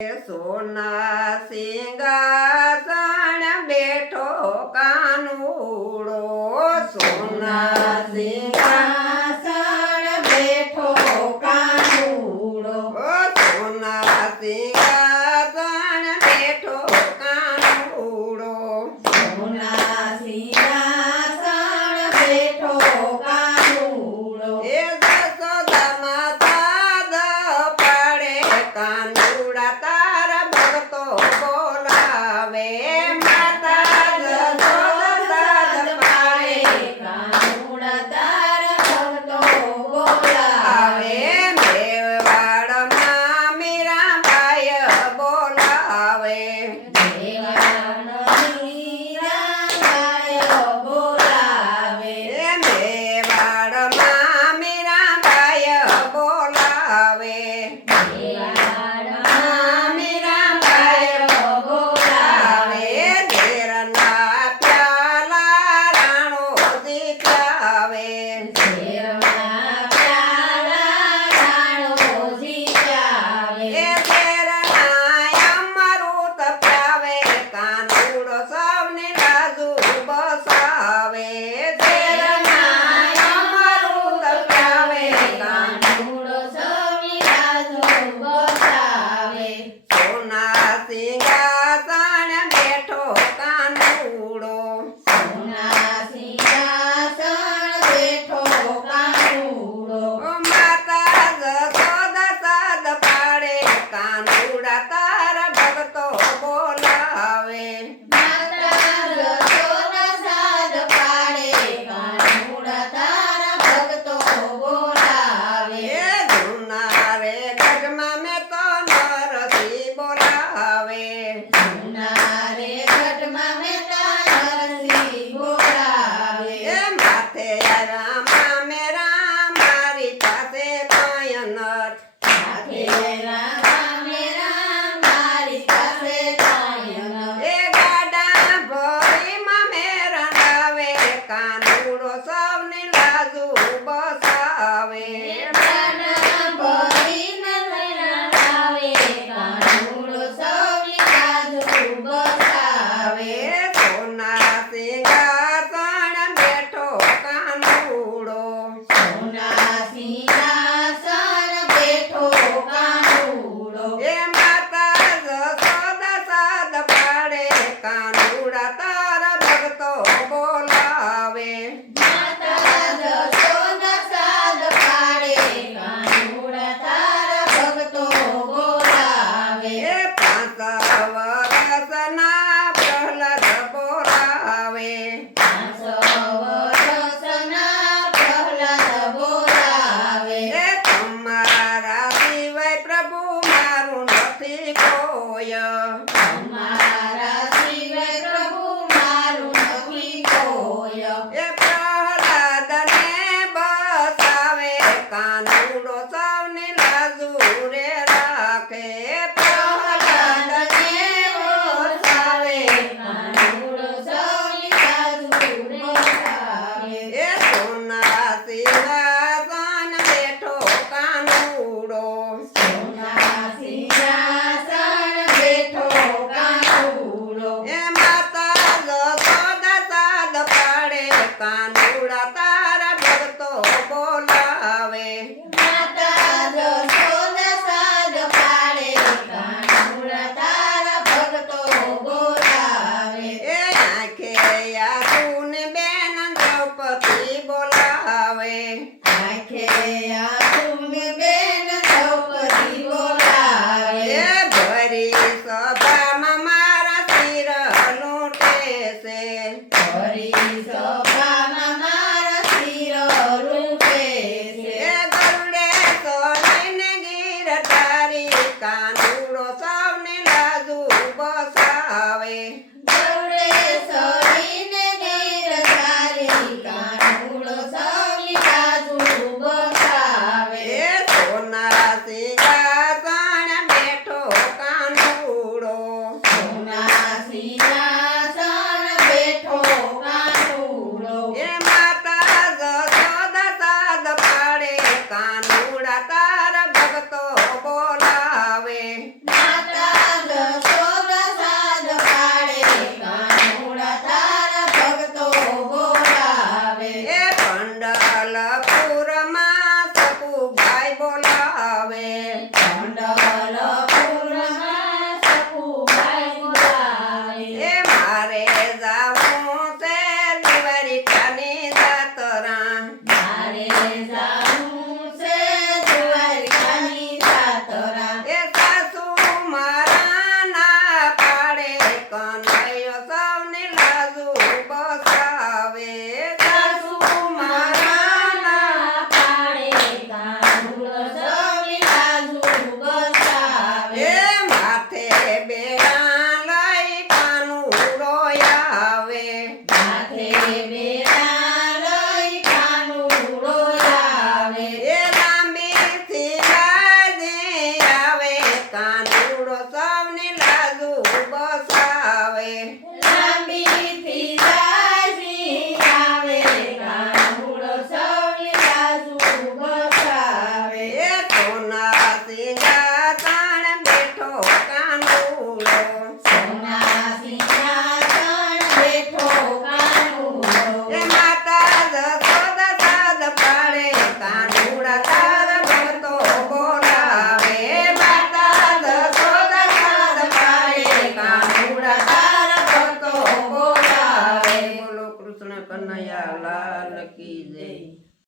સોના સિંહાસણ બેઠો કાનુડો સોના સિંહાસણ I care. આવે. ચંડલ પૂર્ણમાં સખુભાઈ બોલાવે એ મારે જાવું તે દિવાળી કાની જાતરા. મારે જાવું આવે. માથે મેરા લઈ કાનુડો આવે લાંબે થી આવે. કાનુડો સૌને લાગુ બસ